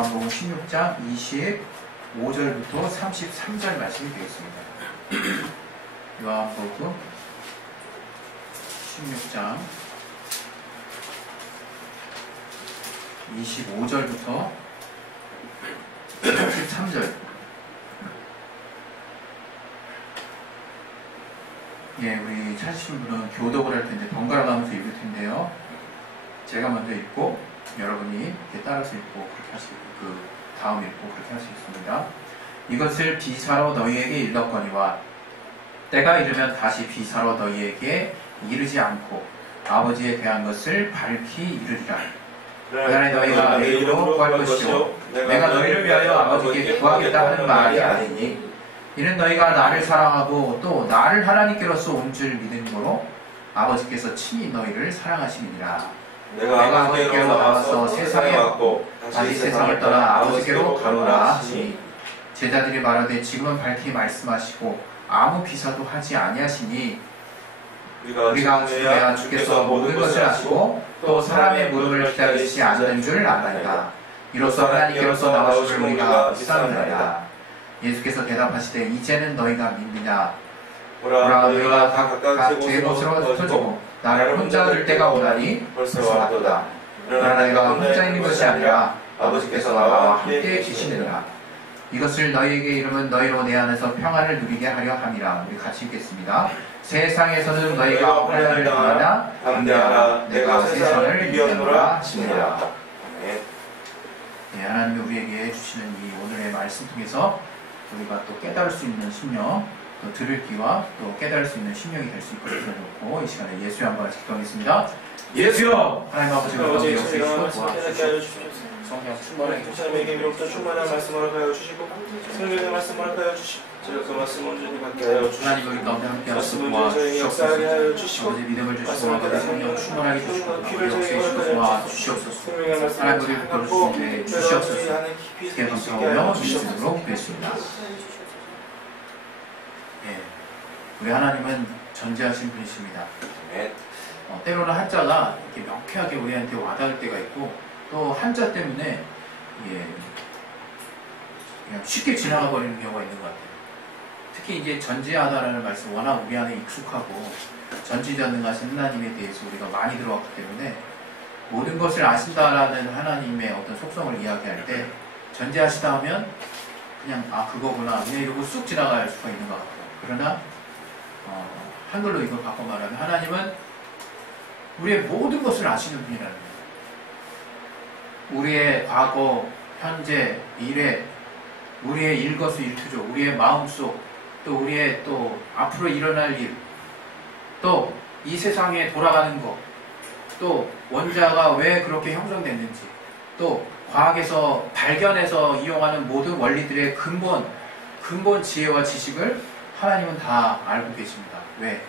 요한복음 16장 25절부터 33절 말씀이 되겠습니다. 요한복음 16장 25절부터 33절. 예, 우리 찾으신 분은 교독을 할 텐데 번갈아 가면서 읽을 텐데요. 제가 먼저 읽고 여러분이 따라서 읽고 그렇게 하시고 그 다음 읽고 그렇게 하시겠습니다. 이것을 비사로 너희에게 일렀거니와 때가 이르면 다시 비사로 너희에게 이르지 않고 아버지에 대한 것을 밝히 이르리라. 그날에 너희가 내 이름으로 구할 것이요 내가 너희를 위하여 아버지께 구하겠다 하는 말이 아니니 이는 너희가 나를 사랑하고 또 나를 하나님께로서 온 줄 믿음으로 아버지께서 친히 너희를 사랑하심이니라. 내가 아버지께로 나와서 세상에 왔고 다시 세상을 떠나 아버지께로 가노라 하시니 제자들이 말하되 지금은 밝히 말씀하시고 아무 비사도 하지 아니하시니 우리가 죽어야 주께서 모든 것을 아시고 또 사람의 물음을 기다리시지 않는 줄 아나이다. 이로써 하나님께로서 나와주실 우리가 비사느니라. 예수께서 대답하시되 이제는 너희가 믿느냐. 보라 너희가 각각 제 곳으로 흩어지고 나를 혼자 둘 때가 오나니 벌써 왔도다. 그러나 내가 혼자 있는 것이 아니라 아버지께서 나와 함께 계시느니라. 이것을 너희에게 이름은 너희로 내 안에서 평안을 누리게 하려 함이라. 우리 같이 읽겠습니다. 세상에서는 너희가 혼란을 당하나 담대하라. 내가 세상을 이겼노라 하시니라. 네, 하나님이 우리에게 주시는 이 오늘의 말씀 통해서 우리가 또 깨달을 수 있는 심령, 또 들을 귀와 또 깨달을 수 있는 심령이 될 수 있고 기도해놓고 이 시간에 예수의 한 번을 기도하겠습니다. 예수여! 하나님 아버지가 너희 역사이시고 도와주시옵소서. 성령 충만하게 사람에게 위로부터 충만한 말씀을 하여 주시고 성령의 말씀을 하여 주시고 제가 그 말씀을 온전히 받게 하여 주시고 하나님 여기 가운데 함께 하시고 역사하게 하여 주시고 아버지 믿음을 주시고 아버지 성령 충만하게 주시고 아버지 역사이시고 도와주시옵소서. 하나님 우리를 붙들어주시는데 주시옵소서. 주께 감사하며 주시옵소서 기도했습니다. 예, 우리 하나님은 전지하신 분이십니다. 때로는 한자가 이렇게 명쾌하게 우리한테 와닿을 때가 있고 또 한자 때문에 그냥 쉽게 지나가 버리는 경우가 있는 것 같아요. 특히 이제 전지하다라는 말씀 워낙 우리 안에 익숙하고 전지전능하신 하나님에 대해서 우리가 많이 들어왔기 때문에 모든 것을 아신다라는 하나님의 어떤 속성을 이야기할 때 전지하시다 하면 그냥 그거구나 그냥 이러고 쑥 지나갈 수가 있는 것 같아요. 그러나 한글로 이걸 바꿔 말하면 하나님은 우리의 모든 것을 아시는 분이라는 거예요. 우리의 과거, 현재, 미래, 우리의 일거수일투족, 우리의 마음속, 또 우리의 또 앞으로 일어날 일, 또 이 세상에 돌아가는 것, 또 원자가 왜 그렇게 형성됐는지, 또 과학에서 발견해서 이용하는 모든 원리들의 근본 지혜와 지식을 하나님은 다 알고 계십니다. 왜?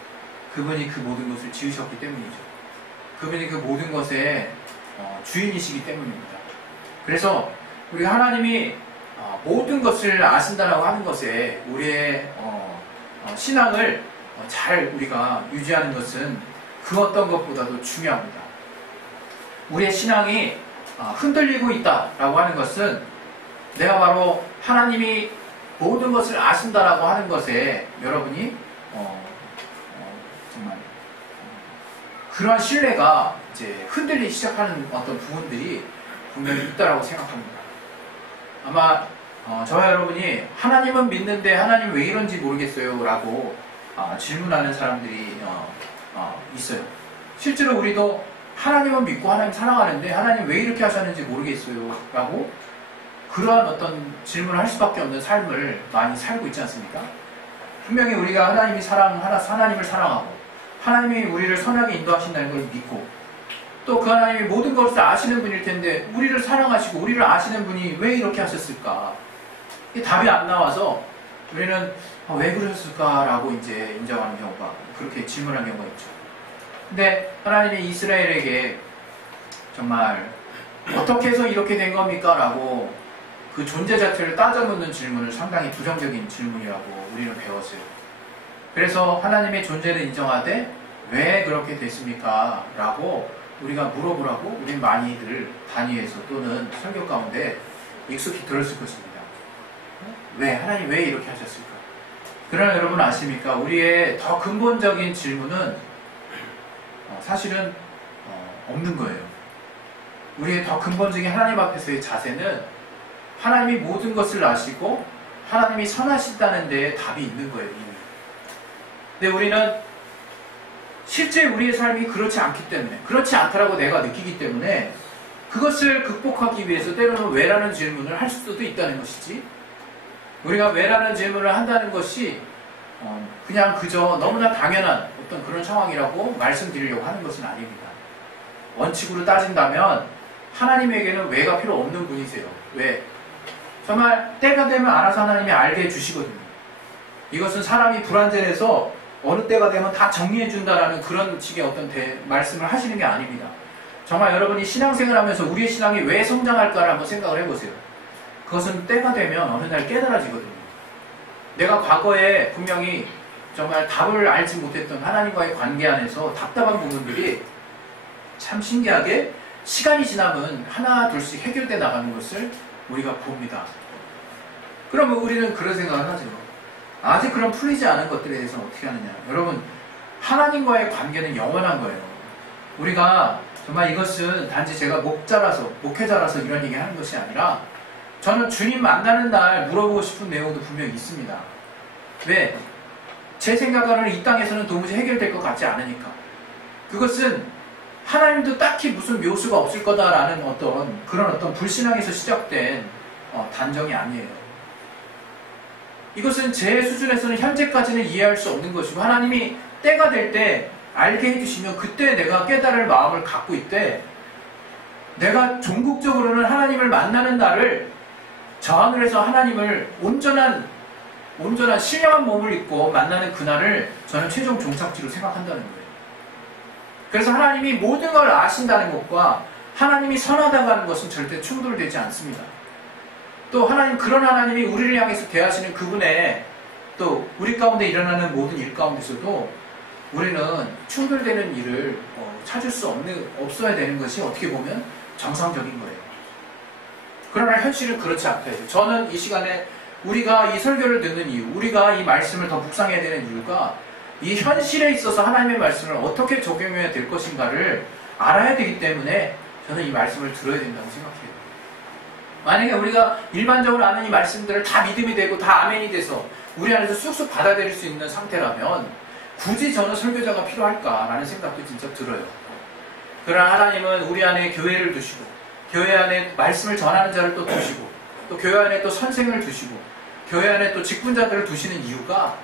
그분이 그 모든 것을 지으셨기 때문이죠. 그분이 그 모든 것의 주인이시기 때문입니다. 그래서 우리 하나님이 모든 것을 아신다라고 하는 것에 우리의 신앙을 잘 우리가 유지하는 것은 그 어떤 것보다도 중요합니다. 우리의 신앙이 흔들리고 있다라고 하는 것은 내가 바로 하나님이 모든 것을 아신다라고 하는 것에 여러분이 정말 그러한 신뢰가 이제 흔들리기 시작하는 어떤 부분들이 분명히 있다라고 생각합니다. 아마 저와 여러분이 하나님은 믿는데 하나님 왜 이런지 모르겠어요 라고 질문하는 사람들이 있어요. 실제로 우리도 하나님은 믿고 하나님 사랑하는데 하나님 왜 이렇게 하셨는지 모르겠어요 라고 그러한 어떤 질문을 할 수밖에 없는 삶을 많이 살고 있지 않습니까? 분명히 우리가 하나님을 사랑하고 하나님이 우리를 선하게 인도하신다는 걸 믿고 또 그 하나님이 모든 것을 아시는 분일 텐데 우리를 사랑하시고 우리를 아시는 분이 왜 이렇게 하셨을까? 이게 답이 안 나와서 우리는 왜 그러셨을까라고 이제 인정하는 경우가 그렇게 질문하는 경우가 있죠. 근데 하나님이 이스라엘에게 정말 어떻게 해서 이렇게 된 겁니까? 라고 그 존재 자체를 따져놓는 질문을 상당히 부정적인 질문이라고 우리는 배웠어요. 그래서 하나님의 존재를 인정하되 왜 그렇게 됐습니까? 라고 우리가 물어보라고 우리 많이들 단위에서 또는 설교 가운데 익숙히 들었을 것입니다. 왜? 하나님 왜 이렇게 하셨을까? 그러나 여러분 아십니까? 우리의 더 근본적인 질문은 사실은 없는 거예요. 우리의 더 근본적인 하나님 앞에서의 자세는 하나님이 모든 것을 아시고 하나님이 선하시다는 데에 답이 있는 거예요. 이미. 근데 우리는 실제 우리의 삶이 그렇지 않기 때문에, 그렇지 않다라고 내가 느끼기 때문에 그것을 극복하기 위해서 때로는 왜라는 질문을 할 수도 있다는 것이지, 우리가 왜라는 질문을 한다는 것이 그냥 그저 너무나 당연한 어떤 그런 상황이라고 말씀드리려고 하는 것은 아닙니다. 원칙으로 따진다면 하나님에게는 왜가 필요 없는 분이세요. 왜? 정말 때가 되면 알아서 하나님이 알게 해주시거든요. 이것은 사람이 불완전해서 어느 때가 되면 다 정리해준다라는 그런 식의 어떤 말씀을 하시는 게 아닙니다. 정말 여러분이 신앙생활 하면서 우리의 신앙이 왜 성장할까를 한번 생각을 해보세요. 그것은 때가 되면 어느 날 깨달아지거든요. 내가 과거에 분명히 정말 답을 알지 못했던 하나님과의 관계 안에서 답답한 부분들이 참 신기하게 시간이 지나면 하나 둘씩 해결돼 나가는 것을 우리가 봅니다. 그러면 우리는 그런 생각을 하죠. 아직 그런 풀리지 않은 것들에 대해서 어떻게 하느냐. 여러분, 하나님과의 관계는 영원한 거예요. 우리가 정말 이것은 단지 제가 목회자라서 이런 얘기 하는 것이 아니라 저는 주님 만나는 날 물어보고 싶은 내용도 분명히 있습니다. 왜? 제 생각으로는 이 땅에서는 도무지 해결될 것 같지 않으니까. 그것은 하나님도 딱히 무슨 묘수가 없을 거다라는 그런 불신앙에서 시작된 단정이 아니에요. 이것은 제 수준에서는 현재까지는 이해할 수 없는 것이고, 하나님이 때가 될 때 알게 해주시면 그때 내가 깨달을 마음을 갖고 있대, 내가 종국적으로는 하나님을 만나는 날을 저 하늘에서 하나님을 온전한 신령한 몸을 입고 만나는 그날을 저는 최종 종착지로 생각한다는 거예요. 그래서 하나님이 모든 걸 아신다는 것과 하나님이 선하다고 하는 것은 절대 충돌되지 않습니다. 또 그런 하나님이 우리를 향해서 대하시는 그분의 또 우리 가운데 일어나는 모든 일 가운데서도 우리는 충돌되는 일을 찾을 수 없어야 되는 것이 어떻게 보면 정상적인 거예요. 그러나 현실은 그렇지 않다 해요. 저는 이 시간에 우리가 이 설교를 듣는 이유, 우리가 이 말씀을 더 묵상해야 되는 이유가 이 현실에 있어서 하나님의 말씀을 어떻게 적용해야 될 것인가를 알아야 되기 때문에 저는 이 말씀을 들어야 된다고 생각해요. 만약에 우리가 일반적으로 아는 이 말씀들을 다 믿음이 되고 다 아멘이 돼서 우리 안에서 쑥쑥 받아들일 수 있는 상태라면 굳이 저는 설교자가 필요할까라는 생각도 진짜 들어요. 그러나 하나님은 우리 안에 교회를 두시고 교회 안에 말씀을 전하는 자를 또 두시고 또 교회 안에 또 선생을 두시고 교회 안에 또 직분자들을 두시는 이유가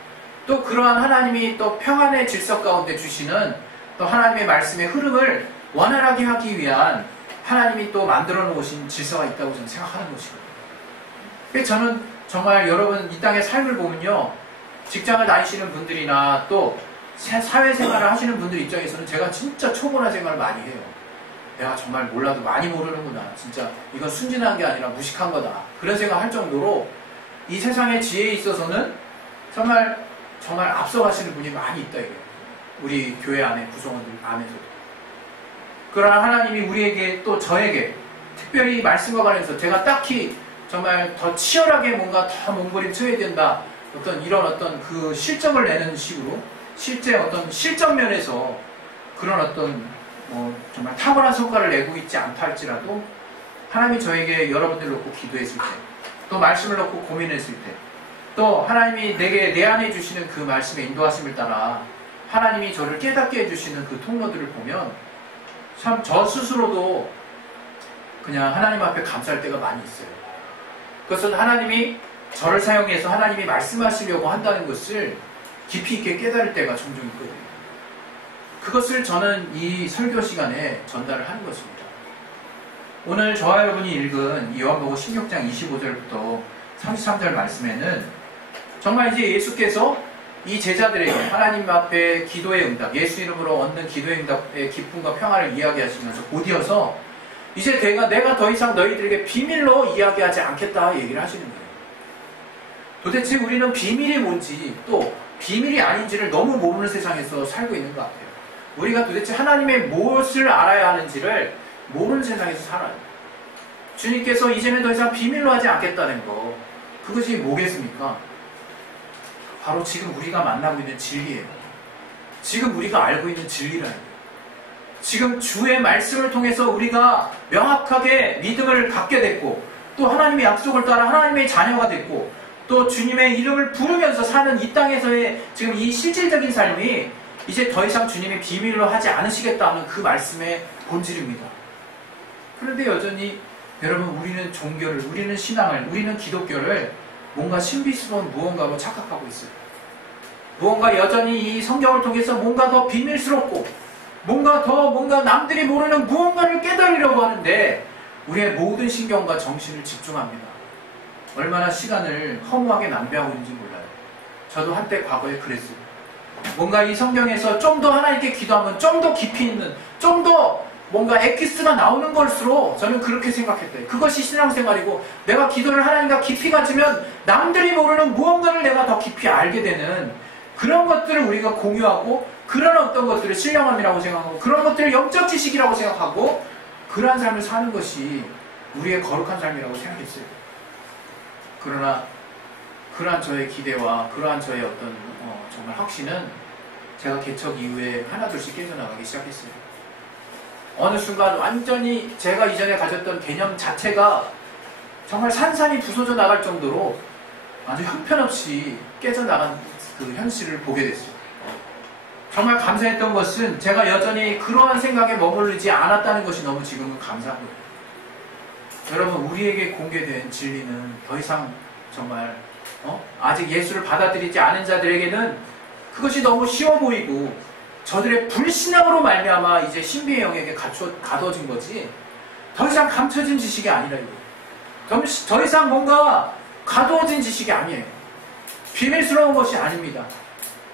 또 그러한 하나님이 또 평안의 질서 가운데 주시는 또 하나님의 말씀의 흐름을 원활하게 하기 위한 하나님이 또 만들어 놓으신 질서가 있다고 저는 생각하는 것이거든요. 그래서 저는 정말 여러분 이 땅의 삶을 보면요, 직장을 다니시는 분들이나 또 사회생활을 하시는 분들 입장에서는 제가 진짜 초보나 생각을 많이 해요. 내가 정말 몰라도 많이 모르는구나. 진짜 이건 순진한 게 아니라 무식한 거다. 그런 생각을 할 정도로 이 세상의 지혜에 있어서는 정말 앞서가시는 분이 많이 있다 이거예요. 우리 교회 안에 구성원들 안에서도. 그러나 하나님이 우리에게 또 저에게 특별히 말씀과 관련해서 제가 딱히 정말 더 치열하게 뭔가 더 몸부림쳐야 된다. 이런 그 실적을 내는 식으로 실제 실적 면에서 그런 정말 탁월한 성과를 내고 있지 않다 할지라도 하나님이 저에게 여러분들 놓고 기도했을 때, 또 말씀을 놓고 고민했을 때, 또 하나님이 내 안에 주시는 그 말씀의 인도하심을 따라 하나님이 저를 깨닫게 해주시는 그 통로들을 보면 참 저 스스로도 그냥 하나님 앞에 감사할 때가 많이 있어요. 그것은 하나님이 저를 사용해서 하나님이 말씀하시려고 한다는 것을 깊이 있게 깨달을 때가 종종 있거든요. 그것을 저는 이 설교 시간에 전달을 하는 것입니다. 오늘 저와 여러분이 읽은 요한복음 16장 25절부터 33절 말씀에는 정말 이제 예수께서 이 제자들에게 하나님 앞에 기도의 응답, 예수 이름으로 얻는 기도의 응답의 기쁨과 평안을 이야기하시면서 곧이어서 이제 내가 더 이상 너희들에게 비밀로 이야기하지 않겠다 얘기를 하시는 거예요. 도대체 우리는 비밀이 뭔지 또 비밀이 아닌지를 너무 모르는 세상에서 살고 있는 것 같아요. 우리가 도대체 하나님의 무엇을 알아야 하는지를 모르는 세상에서 살아요. 주님께서 이제는 더 이상 비밀로 하지 않겠다는 거, 그것이 뭐겠습니까? 바로 지금 우리가 만나고 있는 진리예요. 지금 우리가 알고 있는 진리라는 거예요. 지금 주의 말씀을 통해서 우리가 명확하게 믿음을 갖게 됐고, 또 하나님의 약속을 따라 하나님의 자녀가 됐고, 또 주님의 이름을 부르면서 사는 이 땅에서의 지금 이 실질적인 삶이 이제 더 이상 주님의 비밀로 하지 않으시겠다는 그 말씀의 본질입니다. 그런데 여전히 여러분, 우리는 종교를, 우리는 신앙을, 우리는 기독교를 뭔가 신비스러운 무언가로 착각하고 있어요. 무언가 여전히 이 성경을 통해서 뭔가 더 비밀스럽고 뭔가 남들이 모르는 무언가를 깨달으려고 하는데 우리의 모든 신경과 정신을 집중합니다. 얼마나 시간을 허무하게 낭비하고 있는지 몰라요. 저도 한때 과거에 그랬어요. 뭔가 이 성경에서 좀 더 하나님께 기도하면 좀 더 깊이 있는, 좀 더 뭔가 엑기스가 나오는 걸수록 저는 그렇게 생각했대요. 그것이 신앙생활이고, 내가 기도를 하나님과 깊이 가지면 남들이 모르는 무언가를 내가 더 깊이 알게 되는 그런 것들을 우리가 공유하고, 그런 어떤 것들을 신령함이라고 생각하고, 그런 것들을 영적 지식이라고 생각하고, 그러한 삶을 사는 것이 우리의 거룩한 삶이라고 생각했어요. 그러나 그러한 저의 기대와 그러한 저의 어떤 정말 확신은 제가 개척 이후에 하나둘씩 깨져나가기 시작했어요. 어느 순간 완전히 제가 이전에 가졌던 개념 자체가 정말 산산이 부서져 나갈 정도로 아주 형편없이 깨져나간 그 현실을 보게 됐어요. 정말 감사했던 것은 제가 여전히 그러한 생각에 머무르지 않았다는 것이 너무 지금은 감사하고요. 여러분, 우리에게 공개된 진리는 더 이상 정말 아직 예수를 받아들이지 않은 자들에게는 그것이 너무 쉬워 보이고, 저들의 불신앙으로 말미암아 이제 신비의 영역에 가둬진 거지, 더 이상 감춰진 지식이 아니라 이거예요. 더 이상 뭔가 가두어진 지식이 아니에요. 비밀스러운 것이 아닙니다.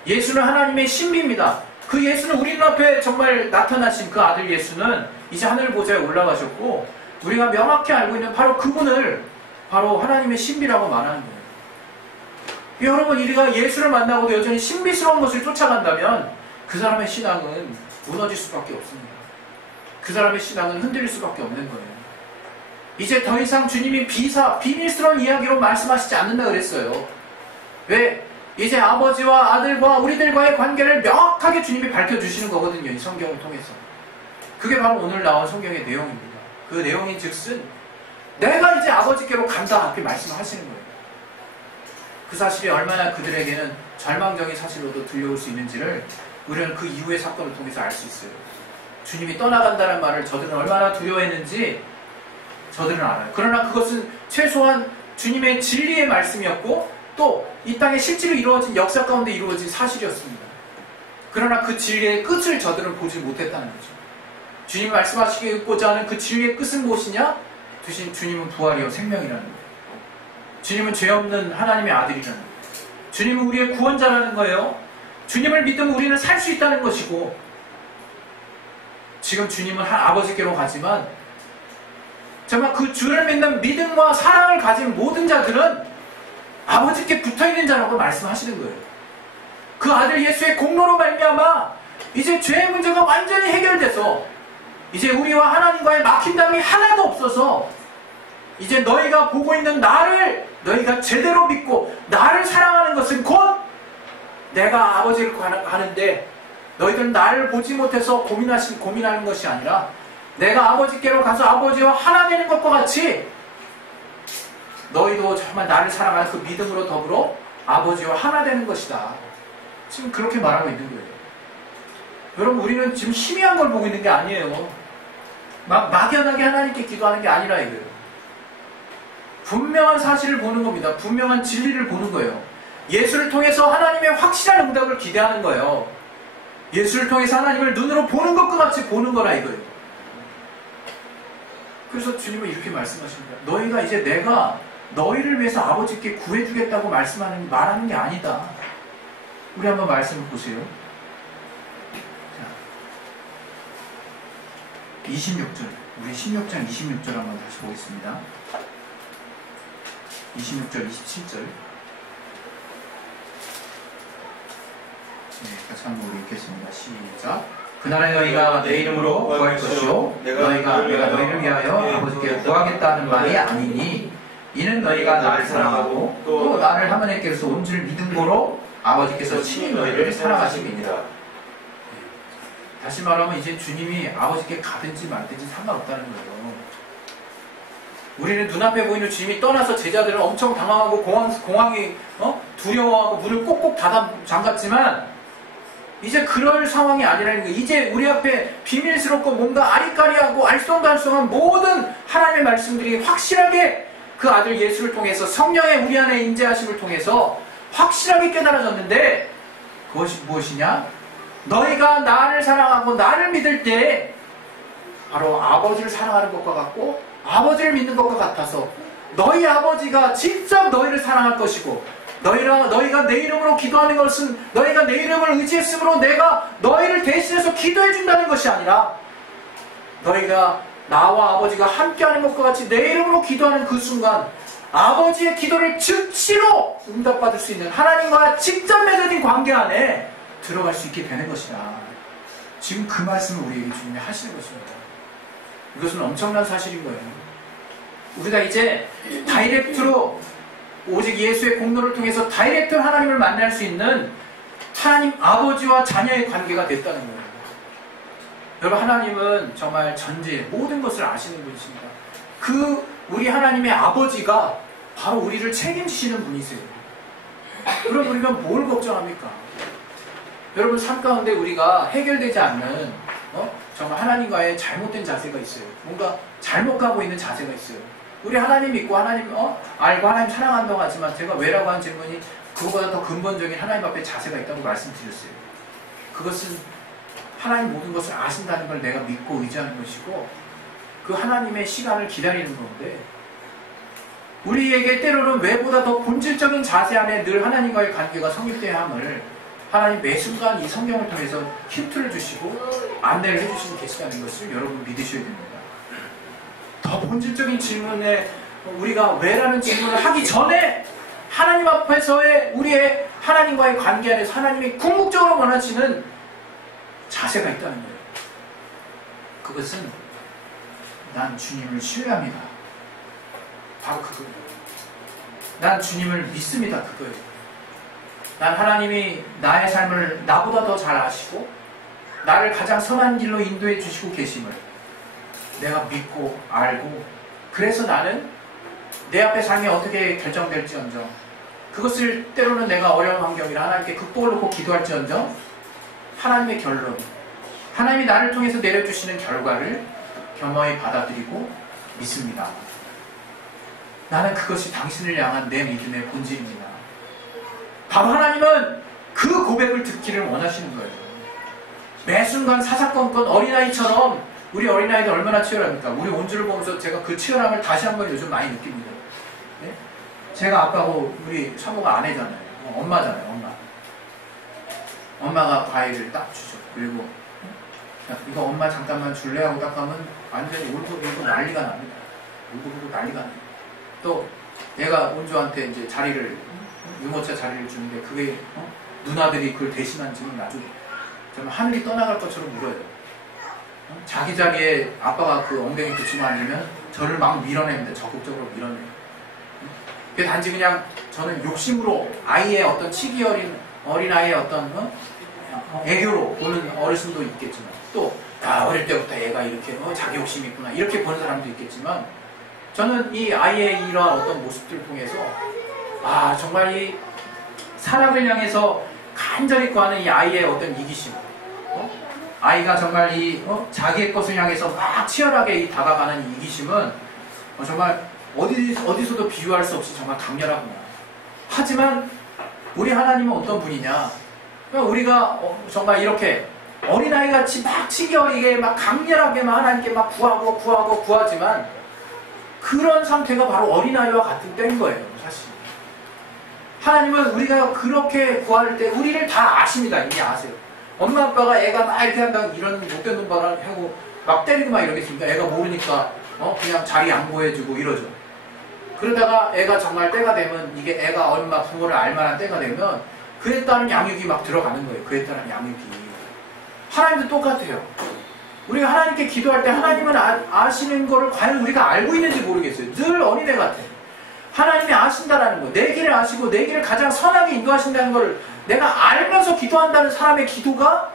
예수는 하나님의 신비입니다. 그 예수는 우리 눈앞에 정말 나타나신 그 아들 예수는 이제 하늘 보좌에 올라가셨고, 우리가 명확히 알고 있는 바로 그분을 바로 하나님의 신비라고 말하는 거예요. 여러분, 우리가 예수를 만나고도 여전히 신비스러운 것을 쫓아간다면 그 사람의 신앙은 무너질 수밖에 없습니다. 그 사람의 신앙은 흔들릴 수밖에 없는 거예요. 이제 더 이상 주님이 비밀스러운 이야기로 말씀하시지 않는다 그랬어요. 왜? 이제 아버지와 아들과 우리들과의 관계를 명확하게 주님이 밝혀주시는 거거든요. 이 성경을 통해서. 그게 바로 오늘 나온 성경의 내용입니다. 그 내용이 즉슨 내가 이제 아버지께로 간다, 이렇게 말씀을 하시는 거예요. 그 사실이 얼마나 그들에게는 절망적인 사실로도 들려올 수 있는지를 우리는 그 이후의 사건을 통해서 알 수 있어요. 주님이 떠나간다는 말을 저들은 얼마나 두려워했는지 저들은 알아요. 그러나 그것은 최소한 주님의 진리의 말씀이었고, 또 이 땅에 실제로 이루어진 역사 가운데 이루어진 사실이었습니다. 그러나 그 진리의 끝을 저들은 보지 못했다는 거죠. 주님이 말씀하시고자 하는 그 진리의 끝은 무엇이냐? 주님은 부활이요 생명이라는 거예요. 주님은 죄 없는 하나님의 아들이라는 거예요. 주님은 우리의 구원자라는 거예요. 주님을 믿으면 우리는 살 수 있다는 것이고, 지금 주님은 아버지께로 가지만 정말 그 주를 믿는 믿음과 사랑을 가진 모든 자들은 아버지께 붙어있는 자라고 말씀하시는 거예요. 그 아들 예수의 공로로 말미암아 이제 죄의 문제가 완전히 해결돼서 이제 우리와 하나님과의 막힌담이 하나도 없어서 이제 너희가 보고 있는 나를 너희가 제대로 믿고 나를 사랑하는 것은 곧 내가 아버지를 가는데 너희들은 나를 보지 못해서 고민하는 것이 아니라 내가 아버지께로 가서 아버지와 하나 되는 것과 같이 너희도 정말 나를 사랑하는 그 믿음으로 더불어 아버지와 하나 되는 것이다. 지금 그렇게 말하고 있는 거예요. 여러분, 우리는 지금 희미한 걸 보고 있는 게 아니에요. 막연하게 하나님께 기도하는 게 아니라 이거예요. 분명한 사실을 보는 겁니다. 분명한 진리를 보는 거예요. 예수를 통해서 하나님의 확실한 응답을 기대하는 거예요. 예수를 통해서 하나님을 눈으로 보는 것과 같이 보는 거라 이거예요. 그래서 주님은 이렇게 말씀하십니다. 너희가 이제 내가 너희를 위해서 아버지께 구해주겠다고 말하는 게 아니다. 우리 한번 말씀을 보세요. 자, 26절. 우리 16장 26절 한번 다시 보겠습니다. 26절, 27절. 네, 같이 한번 읽겠습니다. 시작. 그날에 너희가 내 이름으로 구할 것이요 내가 너희를 위하여 아버지께 구하겠다는 말이 아니니 이는 너희가 나를 사랑하고 또 나를 하나님께서 온 줄 믿은 거로 아버지께서 친히 너희를 사랑하심이니라. 다시 말하면 이제 주님이 아버지께 가든지 말든지 상관없다는 거예요. 우리는 눈앞에 보이는 주님이 떠나서 제자들은 엄청 당황하고 공황이 두려워하고 문을 꼭꼭 닫아 잠갔지만 이제 그럴 상황이 아니라는 거예요. 이제 우리 앞에 비밀스럽고 뭔가 아리까리하고 알쏭달쏭한 모든 하나님의 말씀들이 확실하게 그 아들 예수를 통해서 성령의 우리 안에 임재하심을 통해서 확실하게 깨달아졌는데 그것이 무엇이냐? 너희가 나를 사랑하고 나를 믿을 때 바로 아버지를 사랑하는 것과 같고 아버지를 믿는 것과 같아서 너희 아버지가 직접 너희를 사랑할 것이고 너희가 내 이름으로 기도하는 것은 너희가 내 이름을 의지했으므로 내가 너희를 대신해서 기도해 준다는 것이 아니라 너희가 나와 아버지가 함께하는 것과 같이 내 이름으로 기도하는 그 순간 아버지의 기도를 즉시로 응답받을 수 있는 하나님과 직접 맺어진 관계 안에 들어갈 수 있게 되는 것이다. 지금 그 말씀을 우리에게 주님이 하시는 것입니다. 이것은 엄청난 사실인 거예요. 우리가 이제 다이렉트로 오직 예수의 공로를 통해서 다이렉트 하나님을 만날 수 있는 하나님 아버지와 자녀의 관계가 됐다는 거예요. 여러분, 하나님은 정말 전지의 모든 것을 아시는 분이십니다. 그 우리 하나님의 아버지가 바로 우리를 책임지시는 분이세요. 그럼 우리가 뭘 걱정합니까? 여러분, 삶 가운데 우리가 해결되지 않는 정말 하나님과의 잘못된 자세가 있어요. 뭔가 잘못 가고 있는 자세가 있어요. 우리 하나님 믿고 하나님 알고 하나님 사랑한다고 하지만 제가 왜라고 한 질문이 그거보다 더 근본적인 하나님 앞에 자세가 있다고 말씀드렸어요. 그것은 하나님 모든 것을 아신다는 걸 내가 믿고 의지하는 것이고 그 하나님의 시간을 기다리는 건데 우리에게 때로는 왜보다 더 본질적인 자세 안에 늘 하나님과의 관계가 성립되어야 함을 하나님 매 순간 이 성경을 통해서 힌트를 주시고 안내를 해주시고 계시다는 것을 여러분 믿으셔야 됩니다. 더 본질적인 질문에 우리가 왜라는 질문을 하기 전에 하나님 앞에서의 우리의 하나님과의 관계 안에서 하나님이 궁극적으로 원하시는 자세가 있다는 거예요. 그것은 난 주님을 신뢰합니다. 바로 그거예요. 난 주님을 믿습니다. 그거예요. 난 하나님이 나의 삶을 나보다 더 잘 아시고 나를 가장 선한 길로 인도해 주시고 계심을 내가 믿고 알고 그래서 나는 내 앞의 삶이 어떻게 결정될지언정 그것을 때로는 내가 어려운 환경이라 하나님께 극복을 놓고 기도할지언정 하나님의 결론 하나님이 나를 통해서 내려주시는 결과를 겸허히 받아들이고 믿습니다. 나는 그것이 당신을 향한 내 믿음의 본질입니다. 바로 하나님은 그 고백을 듣기를 원하시는 거예요. 매 순간 사사건건 어린아이처럼 우리 어린아이들 얼마나 치열합니까? 우리 온주를 보면서 제가 그 치열함을 다시 한번 요즘 많이 느낍니다. 네? 제가 아빠고 우리 사모가 아내잖아요. 엄마잖아요. 엄마가 과일을 딱 주죠. 그리고 이거 엄마 잠깐만 줄래? 하고 딱 가면 완전히 울고 난리가 납니다. 울고 난리가 나요. 또 내가 온주한테 이제 자리를 유모차 자리를 주는데 그게 누나들이 그걸 대신한지는 나중에 정말 하늘이 떠나갈 것처럼 울어요. 자기 자리에 아빠가 그 엉덩이 붙이고 앉으면 저를 막 밀어냅니다. 적극적으로 밀어내요. 그게 단지 그냥 저는 욕심으로 아이의 어떤 치기 어린아이의 어떤 애교로 보는 어르신도 있겠지만 또 어릴 때부터 애가 이렇게 자기 욕심이 있구나 이렇게 보는 사람도 있겠지만 저는 이 아이의 이러한 어떤 모습들을 통해서 정말 이 사람을 향해서 간절히 구하는 이 아이의 어떤 이기심 아이가 정말 이 자기의 것을 향해서 막 치열하게 다가가는 이 이기심은 정말 어디서도 비유할 수 없이 정말 강렬하구나. 하지만 우리 하나님은 어떤 분이냐? 우리가 정말 이렇게 어린아이같이 막 치기 어리게 막 강렬하게 막 하나님께 막 구하지만 그런 상태가 바로 어린아이와 같은 때인 거예요. 사실 하나님은 우리가 그렇게 구할 때 우리를 다 아십니다. 이미 아세요. 엄마 아빠가 애가 막 이렇게 한다고 이런 못된 놈 봐라 하고 막 때리고 막 이러겠습니까? 애가 모르니까 그냥 자리 양보해주고 이러죠. 그러다가 애가 정말 때가 되면 이게 애가 엄마 부모를 알만한 때가 되면 그에 따른 양육이 막 들어가는 거예요. 그에 따른 양육이. 하나님도 똑같아요. 우리가 하나님께 기도할 때 하나님은 아시는 거를 과연 우리가 알고 있는지 모르겠어요. 늘 어린애 같아. 하나님이 아신다라는 거, 내 길을 아시고 내 길을 가장 선하게 인도하신다는 걸 내가 알면서 기도한다는 사람의 기도가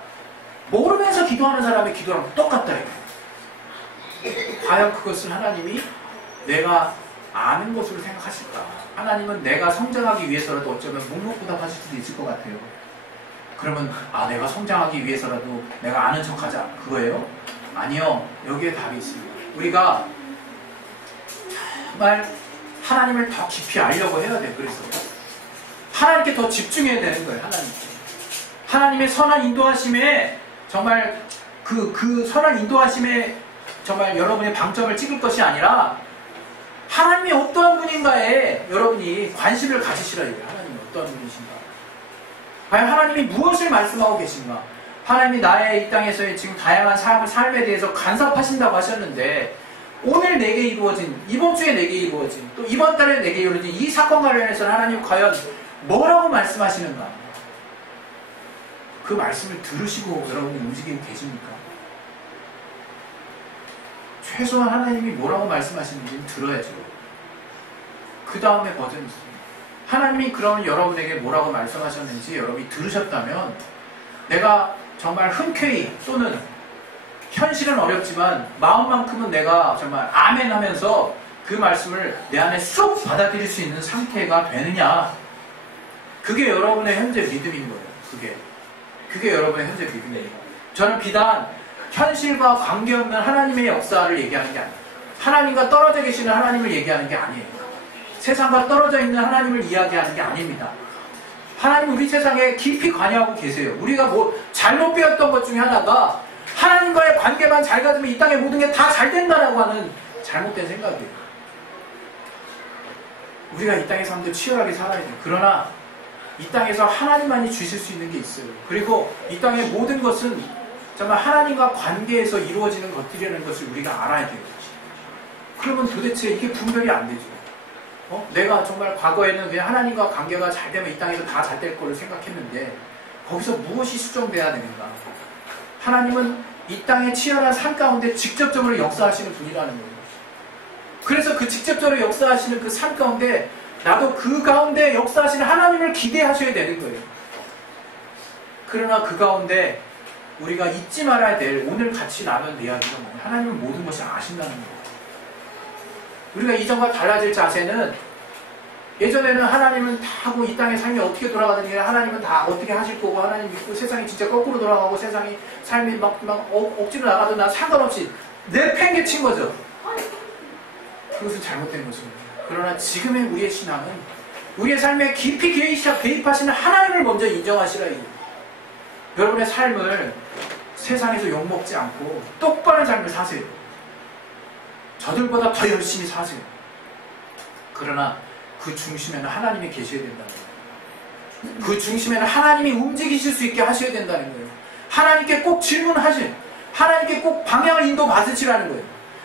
모르면서 기도하는 사람의 기도랑 똑같다. 과연 그것을 하나님이 내가 아는 것으로 생각하실까? 하나님은 내가 성장하기 위해서라도 어쩌면 묵묵부답하실 수도 있을 것 같아요. 그러면 내가 성장하기 위해서라도 내가 아는 척하자 그거예요? 아니요. 여기에 답이 있습니다. 우리가 정말 하나님을 더 깊이 알려고 해야 돼요. 그래서 하나님께 더 집중해야 되는 거예요. 하나님의 선한 인도하심에 정말 그 선한 인도하심에 정말 여러분의 방점을 찍을 것이 아니라 하나님이 어떠한 분인가에 여러분이 관심을 가지시라 이거예요. 하나님이 어떠한 분이신가? 과연 하나님이 무엇을 말씀하고 계신가? 하나님이 나의 이 땅에서의 지금 다양한 삶에 대해서 간섭하신다고 하셨는데 오늘 내게 이루어진, 이번 주에 내게 이루어진, 또 이번 달에 내게 이루어진 이 사건 관련해서는 하나님 과연 뭐라고 말씀하시는가? 그 말씀을 들으시고 여러분이 움직이고 계십니까? 최소한 하나님이 뭐라고 말씀하시는지 들어야죠. 그 다음에 버전이 있습니다. 하나님이 그러면 여러분에게 뭐라고 말씀하셨는지 여러분이 들으셨다면 내가 정말 흔쾌히 또는 현실은 어렵지만 마음만큼은 내가 정말 아멘 하면서 그 말씀을 내 안에 쏙 받아들일 수 있는 상태가 되느냐, 그게 여러분의 현재 믿음인 거예요. 그게 여러분의 현재 믿음이에요. 저는 비단 현실과 관계없는 하나님의 역사를 얘기하는 게 아니에요. 하나님과 떨어져 계시는 하나님을 얘기하는 게 아니에요. 세상과 떨어져 있는 하나님을 이야기하는 게 아닙니다. 하나님 우리 세상에 깊이 관여하고 계세요. 우리가 잘못 배웠던 것 중에 하나가 하나님과의 관계만 잘 가지면 이 땅의 모든 게 다 잘 된다라고 하는 잘못된 생각이에요. 우리가 이 땅의 삶도 치열하게 살아야 돼요. 그러나 이 땅에서 하나님만이 주실 수 있는 게 있어요. 그리고 이 땅의 모든 것은 정말 하나님과 관계에서 이루어지는 것들이라는 것을 우리가 알아야 돼요. 그러면 도대체 이게 분별이 안 되죠. 내가 정말 과거에는 그냥 하나님과 관계가 잘 되면 이 땅에서 다 잘 될 거를 생각했는데 거기서 무엇이 수정돼야 되는가? 하나님은 이 땅의 치열한 삶 가운데 직접적으로 역사하시는 분이라는 거예요. 그래서 그 직접적으로 역사하시는 그 삶 가운데 나도 그 가운데 역사하시는 하나님을 기대하셔야 되는 거예요. 그러나 그 가운데 우리가 잊지 말아야 될 오늘 같이 나눈 이야기가 뭐냐? 하나님은 모든 것을 아신다는 거예요. 우리가 이전과 달라질 자세는 예전에는 하나님은 다 하고 이 땅의 삶이 어떻게 돌아가든지 하나님은 다 어떻게 하실 거고 하나님 믿고 세상이 진짜 거꾸로 돌아가고 세상이 삶이 막 억지로 나가도 나 상관없이 내팽개친 거죠. 그것은 잘못된 것입니다. 그러나 지금의 우리의 신앙은 우리의 삶에 깊이 개입하시는 하나님을 먼저 인정하시라. 여러분의 삶을 세상에서 욕먹지 않고 똑바른 삶을 사세요. 저들보다 더 열심히 사세요. 그러나 그 중심에는 하나님이 계셔야 된다는 거예요. 그 중심에는 하나님이 움직이실 수 있게 하셔야 된다는 거예요. 하나님께 꼭 질문하실, 하나님께 꼭 방향을 인도받으시라는 거예요.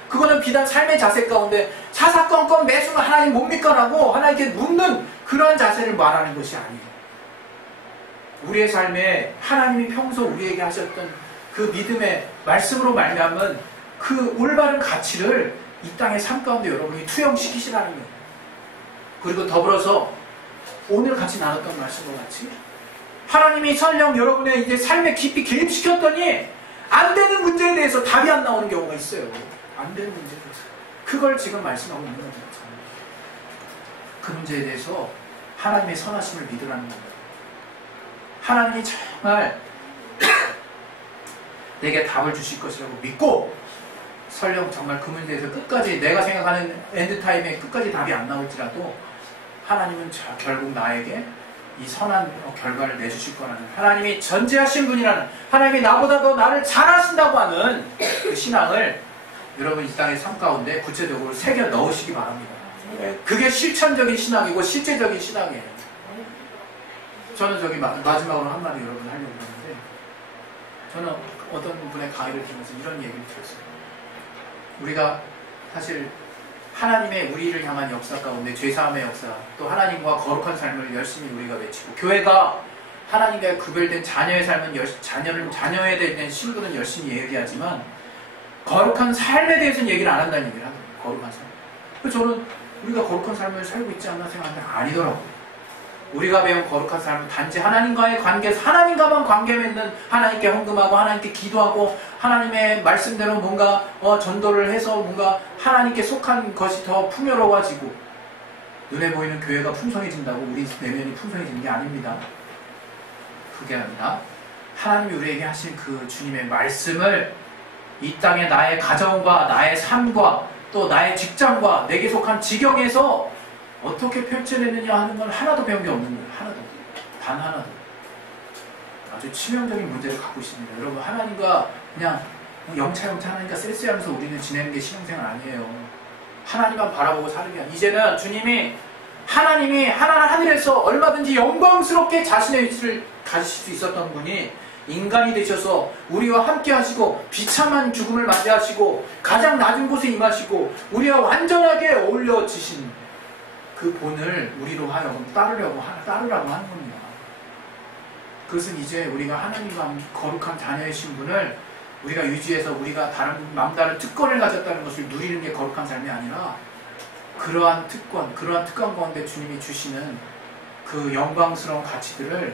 그거는 비단 삶의 자세 가운데 사사건건 매순간 하나님 뭡니까? 라고 하나님께 묻는 그러한 자세를 말하는 것이 아니에요. 우리의 삶에 하나님이 평소 우리에게 하셨던 그 믿음의 말씀으로 말미암은 그 올바른 가치를 이 땅의 삶 가운데 여러분이 투영시키시라는 거예요. 그리고 더불어서 오늘 같이 나눴던 말씀과 같이 하나님이 설령 여러분의 이제 삶에 깊이 개입시켰더니 안 되는 문제에 대해서 답이 안 나오는 경우가 있어요. 안 되는 문제에 대해서. 그걸 지금 말씀하고 있는 거죠. 그 문제에 대해서 하나님의 선하심을 믿으라는 겁니다. 하나님이 정말 내게 답을 주실 것이라고 믿고 설령 정말 그 문제에서 끝까지 내가 생각하는 엔드타임에 끝까지 답이 안 나올지라도 하나님은 결국 나에게 이 선한 결과를 내주실 거라는, 하나님이 전지하신 분이라는, 하나님이 나보다 더 나를 잘하신다고 하는 그 신앙을 여러분 이 땅의 삶 가운데 구체적으로 새겨 넣으시기 바랍니다. 그게 실천적인 신앙이고 실제적인 신앙이에요. 저는 저기 마지막으로 한마디 여러분 하려고 하는데, 저는 어떤 분의 강의를 들으면서 이런 얘기를 들었어요. 우리가 사실 하나님의 우리를 향한 역사 가운데 죄사함의 역사, 또 하나님과 거룩한 삶을 열심히 우리가 외치고, 교회가 하나님과 구별된 자녀의 삶은 자녀에 대한 신분은 열심히 얘기하지만 거룩한 삶에 대해서는 얘기를 안 한다는 얘기를 하거든요. 거룩한 삶. 그래서 저는 우리가 거룩한 삶을 살고 있지 않나 생각하는데 아니더라고요. 우리가 배운 거룩한 삶은 단지 하나님과의 관계에서 하나님과만 관계 맺는, 하나님께 헌금하고 하나님께 기도하고 하나님의 말씀대로 뭔가 전도를 해서 뭔가 하나님께 속한 것이 더 풍요로워지고 눈에 보이는 교회가 풍성해진다고 우리 내면이 풍성해지는 게 아닙니다. 그게 아니라 하나님이 우리에게 하신 그 주님의 말씀을 이 땅의 나의 가정과 나의 삶과 또 나의 직장과 내게 속한 지경에서 어떻게 펼쳐내느냐 하는 건 하나도 배운 게 없는 거예요. 하나도. 단 하나도. 아주 치명적인 문제를 갖고 있습니다. 여러분, 하나님과 그냥 영차영차 하나님과 쎄쎄하면서 우리는 지내는 게 신앙생활 아니에요. 하나님만 바라보고 사는 게 아니에요. 이제는 하나님이 하늘에서 얼마든지 영광스럽게 자신의 위치를 가지실 수 있었던 분이 인간이 되셔서 우리와 함께 하시고 비참한 죽음을 맞이하시고 가장 낮은 곳에 임하시고 우리와 완전하게 어울려지신 그 본을 우리로 하여금 따르라고 하는 겁니다. 그것은 이제 우리가 하나님과 거룩한 자녀의 신분을 우리가 유지해서 우리가 남다른 특권을 가졌다는 것을 누리는 게 거룩한 삶이 아니라 그러한 특권 가운데 주님이 주시는 그 영광스러운 가치들을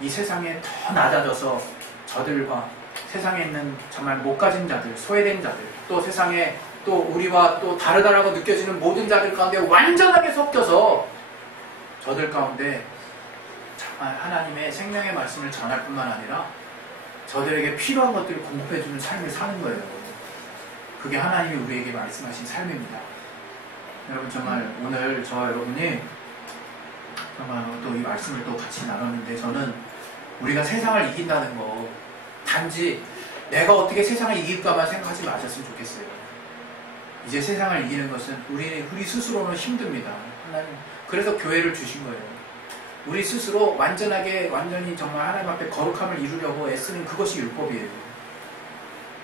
이 세상에 더 낮아져서 저들과 세상에 있는 정말 못 가진 자들, 소외된 자들, 또 세상에 또 우리와 또 다르다라고 느껴지는 모든 자들 가운데 완전하게 섞여서 저들 가운데 정말 하나님의 생명의 말씀을 전할 뿐만 아니라 저들에게 필요한 것들을 공급해주는 삶을 사는 거예요. 그게 하나님이 우리에게 말씀하신 삶입니다. 여러분, 정말 오늘 저와 여러분이 정말 또 이 말씀을 또 같이 나눴는데, 저는 우리가 세상을 이긴다는 거 단지 내가 어떻게 세상을 이길까만 생각하지 마셨으면 좋겠어요. 이제 세상을 이기는 것은 우리 스스로는 힘듭니다. 하나님, 그래서 교회를 주신 거예요. 우리 스스로 완전히 정말 하나님 앞에 거룩함을 이루려고 애쓰는 그것이 율법이에요.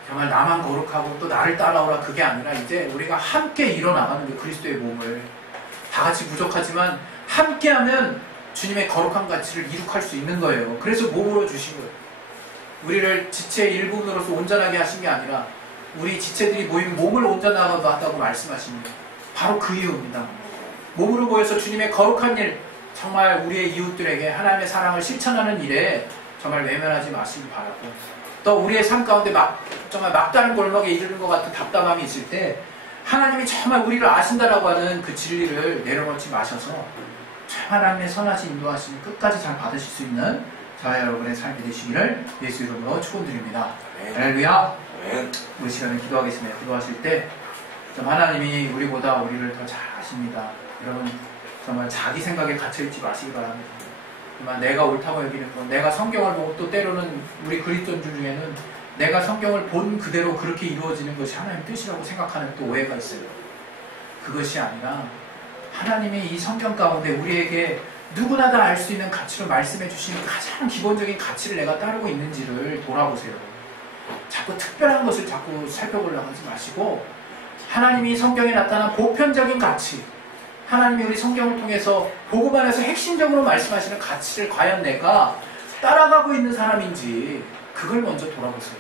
정말 나만 거룩하고 또 나를 따라오라, 그게 아니라 이제 우리가 함께 일어나가는 게 그리스도의 몸을, 다 같이 부족하지만 함께하면 주님의 거룩한 가치를 이룩할 수 있는 거예요. 그래서 몸으로 주신 거예요. 우리를 지체의 일부분으로서 온전하게 하신 게 아니라 우리 지체들이 모인 몸을 온전하게 한다고 말씀하십니다. 바로 그 이유입니다. 몸으로 모여서 주님의 거룩한 일, 정말 우리의 이웃들에게 하나님의 사랑을 실천하는 일에 정말 외면하지 마시기 바라고, 또 우리의 삶 가운데 정말 막다른 골목에 이르는 것 같은 답답함이 있을 때 하나님이 정말 우리를 아신다라고 하는 그 진리를 내려놓지 마셔서 하나님의 선하신 인도하심을 끝까지 잘 받으실 수 있는 저와 여러분의 삶이 되시기를 예수 이름으로 축원드립니다. 할렐루야. 우리 시간에 기도하겠습니다. 기도하실 때 좀 하나님이 우리보다 우리를 더 잘 아십니다. 여러분, 정말 자기 생각에 갇혀있지 마시기 바랍니다. 정말 내가 옳다고 여기는 것, 내가 성경을 보고, 또 때로는 우리 그리스도인들 중에는 내가 성경을 본 그대로 그렇게 이루어지는 것이 하나님 뜻이라고 생각하는 또 오해가 있어요. 그것이 아니라 하나님이 이 성경 가운데 우리에게 누구나 다 알 수 있는 가치로 말씀해 주시는 가장 기본적인 가치를 내가 따르고 있는지를 돌아보세요. 자꾸 특별한 것을 자꾸 살펴보려고 하지 마시고, 하나님이 성경에 나타난 보편적인 가치, 하나님이 우리 성경을 통해서 복음 안에서 핵심적으로 말씀하시는 가치를 과연 내가 따라가고 있는 사람인지 그걸 먼저 돌아보세요.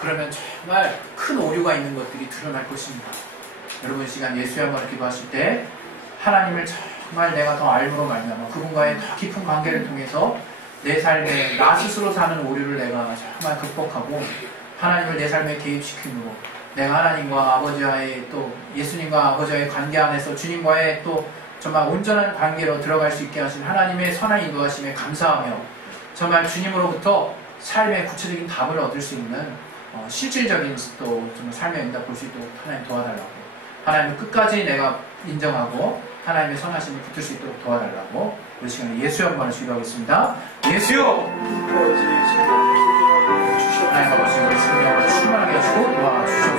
그러면 정말 큰 오류가 있는 것들이 드러날 것입니다. 여러분, 이 시간 예수의 한번 기도하실 때 하나님을 정말 내가 더 알므로 말미암아 그분과의 더 깊은 관계를 통해서 내 삶에 나 스스로 사는 오류를 내가 정말 극복하고 하나님을 내 삶에 개입시킴으로 내가 하나님과 아버지와의, 또 예수님과 아버지와의 관계 안에서 주님과의 또 정말 온전한 관계로 들어갈 수 있게 하신 하나님의 선한 인도하심에 감사하며 정말 주님으로부터 삶의 구체적인 답을 얻을 수 있는 실질적인 또 정말 삶의 응답 볼 수 있도록 하나님 도와달라고, 하나님을 끝까지 내가 인정하고 하나님의 선하심을 붙을 수 있도록 도와달라고 우리 시간에 예수의 한번을 기도하겠습니다. 예수요! 하나님 아버지, 우리 생명을 충만하게 하시고 도와주시옵소서.